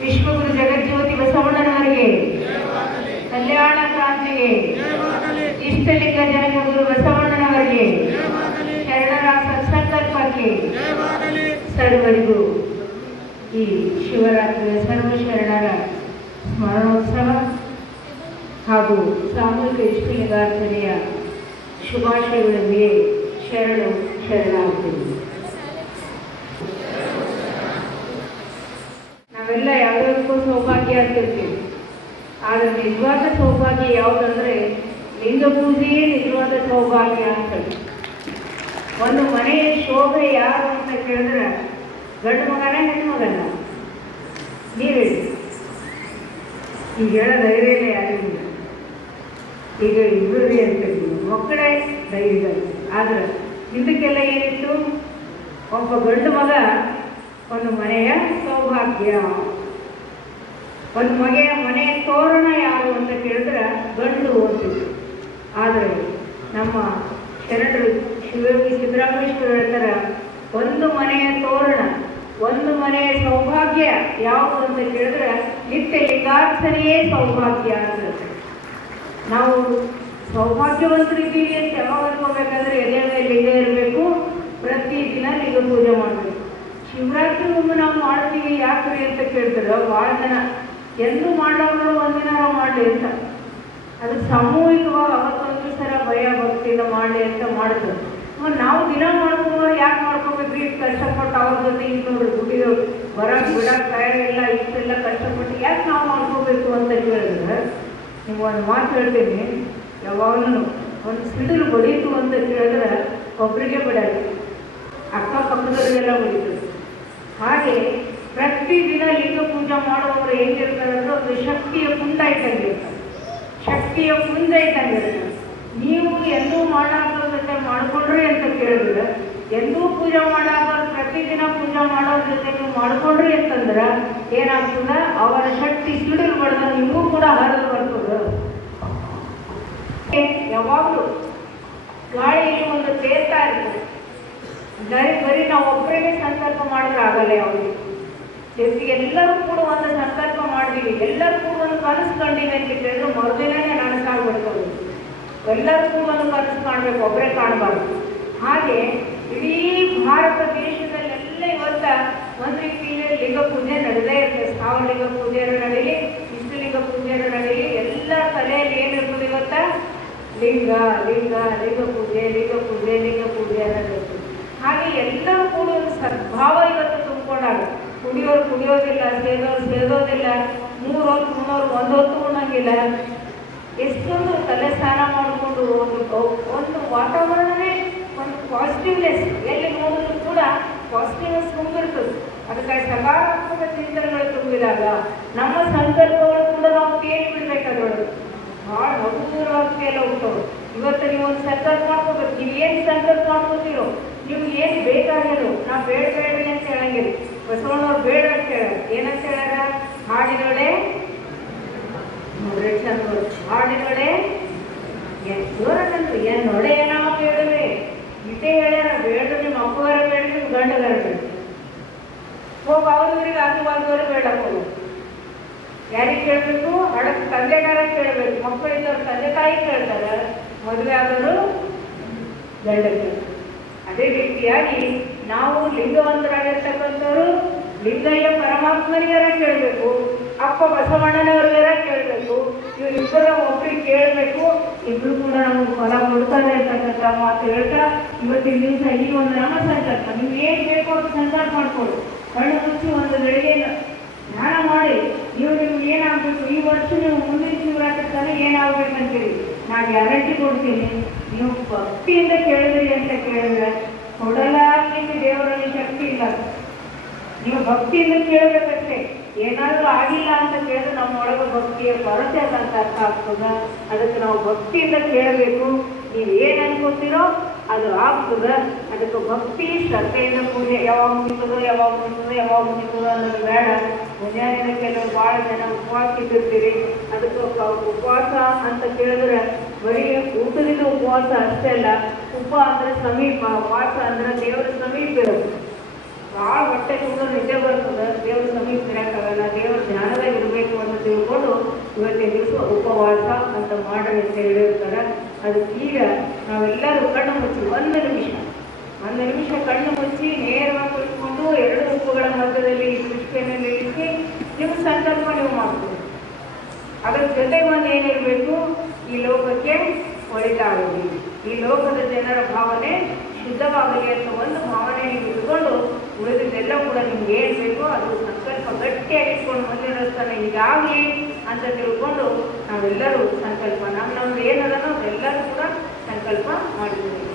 ವಿಶ್ವಗುರು ಜಗಜ್ಯೋತಿ ಬಸವಣ್ಣನವರಿಗೆ, ಕಲ್ಯಾಣ ಕ್ರಾಂತಿಗೆ, ಇಷ್ಟಲಿಂಗ ಜನಕಗುರು ಬಸವಣ್ಣನವರಿಗೆ, ಶರಣರ ಸತ್ಸಂಕಲ್ಪಕ್ಕೆ ಸರ್ವರಿಗೂ ಈ ಶಿವರಾತ್ರಿಯ ಸರ್ವಶರಣರ ಸ್ಮರಣೋತ್ಸವ ಹಾಗೂ ಸಾಮೂಹಿಕ ಇಷ್ಟಲಿಂಗಾರ್ಚನೆಯ ಶುಭಾಶಯಗಳೊಂದಿಗೆ ಶರಣಾರ್ಥಿಗಳು. ನಾವೆಲ್ಲ ಯಾವುದಕ್ಕೂ ಸೌಭಾಗ್ಯ ಅಂತಿರ್ತೀವಿ, ಆದರೆ ನಿಜವಾದ ಸೌಭಾಗ್ಯ ಯಾವುದಂದ್ರೆ ಲಿಂಗ ಪೂಜೆಯೇ ನಿಜವಾದ ಸೌಭಾಗ್ಯ ಅಂತ. ಒಂದು ಮನೆಯ ಶೋಭೆ ಯಾರು ಅಂತ ಕೇಳಿದ್ರೆ ಗಂಡು ಮಗನ ಹೆಣ್ಣು ಮಗನ? ನೀವು ಹೇಳಿ. ಈಗ ಹೇಳೋ ಧೈರ್ಯ ಯಾರಿಗೂ. ಈಗ ಇಬ್ಬರು ಅಂತ ಮಕ್ಕಳೇ ಧೈರ್ಯ. ಆದ್ರೆ ಇದಕ್ಕೆಲ್ಲ ಏನಿತ್ತು? ಒಬ್ಬ ಗಂಡು ಮಗ ಒಂದು ಮನೆಯ ಸೌಭಾಗ್ಯ. ಒಂದು ಮನೆಯ ತೋರಣ ಯಾರು ಅಂತ ಕೇಳಿದ್ರೆ ಗಂಡು ಓದಿದ್ರು. ಆದರೆ ನಮ್ಮ ಶರಣರು ಶಿವಯೋಗಿ ಸಿದ್ದರಾಮೇಶ್ವರ ಹೇಳ್ತಾರೆ, ಒಂದು ಮನೆಯ ತೋರಣ, ಒಂದು ಮನೆಯ ಸೌಭಾಗ್ಯ ಯಾವುದು ಅಂತ ಕೇಳಿದ್ರೆ ನಿತ್ಯ ಲಿಂಗಾರ್ಚನೆಯೇ ಸೌಭಾಗ್ಯ ಅಂತ. ನಾವು ಸೌಭಾಗ್ಯವಂತರಿದ್ದೀವಿ ಅಂತ ಯಾವಾಗ ಅನ್ಕೋಬೇಕಂದ್ರೆ ಎದೆ ಮೇಲೆ ಲಿಂಗ ಇರಬೇಕು, ಪ್ರತಿದಿನ ಲಿಂಗ ಪೂಜೆ ಮಾಡಬೇಕು. ಶಿವರಾತ್ರಿ ಒಮ್ಮೆ ನಾವು ಮಾಡ್ತೀವಿ ಯಾಕ್ರಿ ಅಂತ ಕೇಳ್ತಾರೆ ಭಾಳ ಜನ. ಎಂದು ಮಾಡೋರು ಒಂದಿನ ಮಾಡಲಿ ಅಂತ, ಅದು ಸಾಮೂಹಿಕವಾಗಿ ಅವತ್ತೊಂದು ಸಲ ಭಯ ಭಕ್ತಿಯಿಂದ ಮಾಡಲಿ ಅಂತ ಮಾಡ್ತಾರೆ. ನಾವು ದಿನ ಮಾಡ್ಕೊಂಡ್ರೆ ಯಾಕೆ ಮಾಡ್ಕೋಬೇಕ್ರಿ? ಕಷ್ಟಪಟ್ಟು ಅವ್ರ ಜೊತೆ ಇನ್ನೊಂದು ದುಡಿಯೋ ಬರಕ್ಕೆ ಬಿಡಕ್ಕೆ ತಯಾರಿಲ್ಲ, ಇಷ್ಟೆಲ್ಲ ಕಷ್ಟಪಟ್ಟು ಯಾಕೆ ನಾವು ಮಾಡ್ಕೋಬೇಕು ಅಂತ ಕೇಳಿದ್ರೆ ನೀವು ಒಂದು ಮಾತು ಹೇಳ್ತೀನಿ, ಯಾವಾಗಲೂ ಒಂದು ಸಿಡಿಲು ಬಡೀತು ಅಂತ ಕೇಳಿದ್ರೆ ಒಬ್ಬರಿಗೆ ಬಿಡಲ್ಲ, ಅಕ್ಕಪಕ್ಕದವರಿಗೆಲ್ಲ ಬಡೀತದೆ. ಹಾಗೆ ಪ್ರತಿದಿನ ಲಿಂಗ ಪೂಜೆ ಮಾಡುವವರು ಹೆಂಗಿರ್ತಾರೆ ಅಂದ್ರೆ ಒಂದು ಶಕ್ತಿಯ ಕುಂಡ ಇದ್ದಂಗಿರ್ತಾರೆ, ಶಕ್ತಿಯ ಕುಂಡ ಇದ್ದಂಗಿರ್ತಾರೆ. ನೀವು ಎಂದೂ ಮಾಡಾಕ ಮಾಡ್ಕೊಂಡ್ರಿ ಅಂತ ಕೇಳಿದ್ರೆ, ಎಂದೂ ಪೂಜೆ ಮಾಡಾಕ ಪ್ರತಿದಿನ ಪೂಜೆ ಮಾಡೋರ ಜೊತೆ ನೀವು ಮಾಡ್ಕೊಂಡ್ರಿ ಅಂತಂದ್ರೆ ಏನಾಗ್ತದ? ಅವರ ಶಕ್ತಿ ಸಿಡಿಲು ಬಡ್ದ ನಿಮಗೂ ಕೂಡ ಹರಿದು ಬರ್ತದ. ಯಾವಾಗಲೂ ಗಾಳಿಯಲ್ಲಿ ಒಂದು ತೇರ್ತಾ ಇರ್ತದೆ. ಬರೀ ನಾವು ಒಬ್ಬರಿಗೆ ಸಂಕಲ್ಪ ಮಾಡಿದ್ರೆ ಆಗಲ್ಲ. ಯಾವುದು ಎಲ್ಲರೂ ಕೂಡ ಒಂದು ಸಂಕಲ್ಪ ಮಾಡಿದೀವಿ, ಎಲ್ಲರೂ ಕೂಡ ಒಂದು ಕನಸು ಕಂಡಿವಿ ಅಂತ ಕೇಳಿದ್ರೆ ಮೊದಲನೇ ನನಸಾಗ್ಬಿಡ್ತದೆ. ಎಲ್ಲರೂ ಕೂಡ ಒಂದು ಕನಸು ಕಾಣಬೇಕು, ಒಬ್ಬರೇ ಕಾಣಬಾರ್ದು. ಹಾಗೆ ಇಡೀ ಭಾರತ ದೇಶದಲ್ಲೆಲ್ಲ ಇವತ್ತ ಒಂದು ರೀತಿಯಲ್ಲಿ ಲಿಂಗ ಪೂಜೆ ನಡೆದೇ ಇರ್ತದೆ. ಸಾವಿರಲಿಂಗ ಪೂಜೆಯನ್ನು ನಡೀಲಿ, ಇಷ್ಟಲಿಂಗ ಪೂಜೆಯನ್ನು ನಡೀಲಿ, ಎಲ್ಲ ತಲೆಯಲ್ಲಿ ಏನಿರ್ತದೆ ಇವತ್ತ? ಲಿಂಗ ಲಿಂಗ ಲಿಂಗ ಪೂಜೆ ಲಿಂಗ ಪೂಜೆ ಲಿಂಗ ಪೂಜೆ ಅನ್ನೋದಿರ್ತದೆ. ಹಾಗೆ ಎಲ್ಲರೂ ಕೂಡ ಒಂದು ಸದ್ಭಾವ ಇವತ್ತು ತುಂಬಿಕೊಂಡಾಗ ಕುಡಿಯೋರು ಕುಡಿಯೋದಿಲ್ಲ, ಸೇದೋರು ಸೇದೋದಿಲ್ಲ, 3 ಹೊತ್ತು ಉಣ್ಣೋರು 1 ಹೊತ್ತು ಉಣ್ಣಂಗಿಲ್ಲ. ಎಷ್ಟೊಂದು ತಲೆ ಸ್ನಾನ ಮಾಡಿಕೊಂಡು ಒಂದು ವಾತಾವರಣವೇ ಒಂದು ಪಾಸಿಟಿವ್ನೆಸ್, ಎಲ್ಲಿ ನೋಡಿದ್ರು ಕೂಡ ಪಾಸಿಟಿವ್ನೆಸ್ ತುಂಬಿರ್ತದೆ. ಅದಕ್ಕಾಗಿ ಸಕಾರಾತ್ಮಕ ಚಿಂತನೆಗಳು ತುಂಬಿದಾಗ ನಮ್ಮ ಸಂಕಲ್ಪಗಳು ಕೂಡ ನಾವು ಕೇಳಿ ಬಿಡ್ಬೇಕಾದ್ರೆ ಭಾಳ ಹಗುರವಾಗಿ ಕೇಳ ಹೋಗ್ತವೆ. ಇವತ್ತು ನೀವು ಒಂದು ಸಂಕಲ್ಪ ಮಾಡ್ಕೋಬೇಕು. ನೀವು ಏನು ಸಂಕಲ್ಪ ಮಾಡ್ಕೋತೀರೋ, ನೀವು ಏನು ಬೇಕಾಗಿರೋ, ನಾವು ಬೇಡಬೇಡ್ರಿ ಅಂತ ಹೇಳಂಗಿರಿ. ಬಸವಣ್ಣವ್ರು ಬೇಡ ಅಂತ ಹೇಳ ಏನಂತ ಹೇಳ್ಯಾರ? ಹಾಡಿನೊಡೆ ನೋಡ್ರಿ ಚಂದ, ಹಾಡಿನೊಡೆ ಜೋರಂದ್ರಿ ಏನೊಡೆ ನಾವು ಬೇಡವೆ ಇದೇ ಹೇಳ್ಯಾರ. ಬೇಡ ನಿಮ್ಮ ಅಪ್ಪಗಾರ ಬೇಡ, ನಿಮ್ಮ ಗಂಡಗಾರ ಬೇಡ. ಹೋಗಿ ಅವ್ರಿಗೆ ಆಜುಬಾಜುವರೆ ಬೇಡ ಹೋಗು. ಯಾರಿಗೆ ಕೇಳಬೇಕು? ಹಡಕ್ಕೆ ತಂದೆಗಾರ ಕೇಳಬೇಕು. ಮಕ್ಕಳಿದ್ದವ್ರು ತಂದೆ ತಾಯಿ ಕೇಳ್ತಾರೆ, ಮದುವೆ ಆದವರು ಗಂಡಕ್ಕೆ. ಅದೇ ರೀತಿಯಾಗಿ ನಾವು ಲಿಂಗವಂತರಾಗಿರ್ತಕ್ಕಂಥವ್ರು ಲಿಂಗಯ್ಯ ಪರಮಾತ್ಮನಿಗಾರ ಕೇಳಬೇಕು, ಅಪ್ಪ ಬಸವಣ್ಣನವ್ರಿಗಾರ ಕೇಳಬೇಕು. ಇವರಿಬ್ಬರ ಒಬ್ಬರಿಗೆ ಕೇಳಬೇಕು, ಇಬ್ಬರು ಕೂಡ ನಮಗೆ ಫಲ ಕೊಡ್ತಾರೆ ಅಂತಕ್ಕಂಥ ಮಾತು ಹೇಳ್ತಾ ಇವತ್ತಿನ ದಿವಸ ಈ ಒಂದು ನಮ್ಮ ಸಂಕಲ್ಪ. ನೀವು ಏನು ಬೇಕು ಅಂತ ಸಂಕಲ್ಪ ಮಾಡ್ಕೊಳ್ಳಿ. ಕಣ್ಣು ಮುಚ್ಚಿ ಒಂದು ಗಳಿಗೆ ಧ್ಯಾನ ಮಾಡಿ ನೀವು ನಿಮ್ಗೆ ಏನಾಗಬೇಕು, ಈ ವರ್ಷ ನೀವು ಮುಂದಿನ ಶಿವರಾತ್ರಿ ತನಕ ಏನಾಗಬೇಕಂತೀರಿ ನಾನು ಗ್ಯಾರಂಟಿ ಕೊಡ್ತೀನಿ. ನೀವು ಭಕ್ತಿಯಿಂದ ಕೇಳಿದ್ರಿ ಅಂತ ಕೇಳಿದ್ರೆ ಕೊಡಲಾರ್ಲಿಕ್ಕೆ ದೇವರಲ್ಲಿ ಶಕ್ತಿ ಇಲ್ಲ. ನೀವು ಭಕ್ತಿಯಿಂದ ಕೇಳಬೇಕಷ್ಟೇ. ಏನಾದರೂ ಆಗಿಲ್ಲ ಅಂತ ಕೇಳಿದ್ರೆ ನಮ್ಮೊಳಗೆ ಭಕ್ತಿಯ ಕೊರತೆ ಅಂತ ಅರ್ಥ ಆಗ್ತದ. ಅದಕ್ಕೆ ನಾವು ಭಕ್ತಿಯಿಂದ ಕೇಳಬೇಕು. ನೀವು ಏನು ಅನ್ಕೋತೀರೋ ಅದು ಆಗ್ತದ. ಅದಕ್ಕೆ ಭಕ್ತಿ ಶ್ರದ್ಧೆಯಿಂದ ಪೂಜೆ ಯಾವಾಗ ಮುಗಿತದೋ ಯಾವಾಗ ಮುಗಿತದೋ ಅನ್ನೋದು ಬೇಡ. ಮುಂಜಾನೆ ಕೆಲವರು ಭಾಳ ಜನ ಉಪವಾಸ ಇಟ್ಟಿರ್ತೀರಿ. ಅದಕ್ಕೆ ಉಪವಾಸ ಅಂತ ಕೇಳಿದ್ರೆ ಬರೀ ಊಟದಿಂದ ಉಪವಾಸ ಅಷ್ಟೇ ಅಲ್ಲ, ಉಪ ಅಂದರೆ ಸಮೀಪ, ವಾಸ ಅಂದರೆ ದೇವರ ಸಮೀಪ ಇರೋದು. ಭಾಳ ಹೊಟ್ಟೆ ತುಂಬ ನಿದ್ದೆ ಬರ್ತದೆ. ಅದಕ್ಕೆ ಈಗ ನಾವೆಲ್ಲರೂ ಕಣ್ಣು ಮುಚ್ಚಿ ಒಂದು ನಿಮಿಷ ಕಣ್ಣು ಮುಚ್ಚಿ ನೇರವಾಗಿ ಕುಳಿತುಕೊಂಡು ಎರಡು ಉಪ್ಪುಗಳ ಮಧ್ಯದಲ್ಲಿ ದೃಷ್ಟಿಯಲ್ಲಿ ಇರಿಸಿ ನಿಮ್ಮ ಸಂಕಲ್ಪ ನೀವು ಮಾಡ್ತೀವಿ. ಅದರ ಜೊತೆಗೆ ಒಂದು ಏನಿರಬೇಕು, ಈ ಲೋಕಕ್ಕೆ ಒಳಿತಾಗಲಿ, ಈ ಲೋಕದ ಜನರ ಭಾವನೆ ಶುದ್ಧವಾಗಲಿ ಅಂತ ಒಂದು ಭಾವನೆ ನೀವು ಇಟ್ಕೊಂಡು ಉಳಿದಿದ್ದೆಲ್ಲ ಕೂಡ ನಿಮ್ಗೆ ಏನು ಬೇಕೋ ಅದು ಸಂಕಲ್ಪ ಗಟ್ಟಿಯಾಗಿ ಇಟ್ಕೊಂಡು ಮುಂದಿನ ಸ್ಥಾನ ಹೀಗಾಗಿ ಅಂತ ತಿಳ್ಕೊಂಡು ನಾವೆಲ್ಲರೂ ಸಂಕಲ್ಪ ನಮ್ದು ಏನದನೋ ಅದೆಲ್ಲರೂ ಕೂಡ ಸಂಕಲ್ಪ ಮಾಡಿದ್ದೀವಿ.